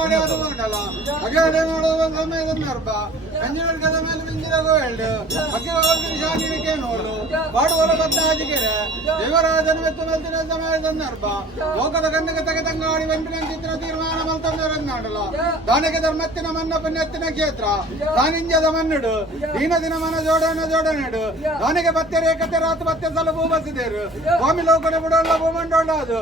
ಆಡಿ ಅದು ಉಂಟಲ್ಲ ಅಗೆ ನೋಡುವ ಸಮಯದ ಸಂದರ್ಭ ಅಂಜಿನಡ್ಕದ ಮೇಲೆ ಮಿಂಚಿರಗೋ ಹೇಳ್ದು ಅಕ್ಕೆ ಹೋಗಿ ಶಾಖಿಣಿಕೆ ನೋಡು ಬಾಡುವಲ ಬತ್ತ ಹಾಜಿಗೆರೆ ದೇವರಾಜನ ಮೆತ್ತು ಮೆಲ್ತಿನ ಸಮಯ ಸಂದರ್ಭ ಲೋಕದ ಕಣ್ಣಿಗೆ ತೆಗೆದಂಗ ಆಡಿ ವೆಂಪಿನ ಚಿತ್ರ ತೀರ್ಮಾನ ಮಲ್ತಂದರನ್ನಾಡಲ್ಲ ದಾನಿಗೆ ಧರ್ಮತ್ತಿನ ಮನ್ನ ಪುಣ್ಯತ್ತಿನ ಕ್ಷೇತ್ರ ದಾನಿಂಜದ ಮನ್ನಡು ದೀನ ದಿನ ಮನ ಜೋಡಣೆಡು ದಾನಿಗೆ ಬತ್ತೆ ರೇಖತೆ ರಾತು ಬತ್ತೆ ಸಲ ಭೂ ಬಸಿದೇರು ಸ್ವಾಮಿ ಲೋಕದ ಬುಡಲ್ಲ ಭೂಮಂಡೋಳ ಅದು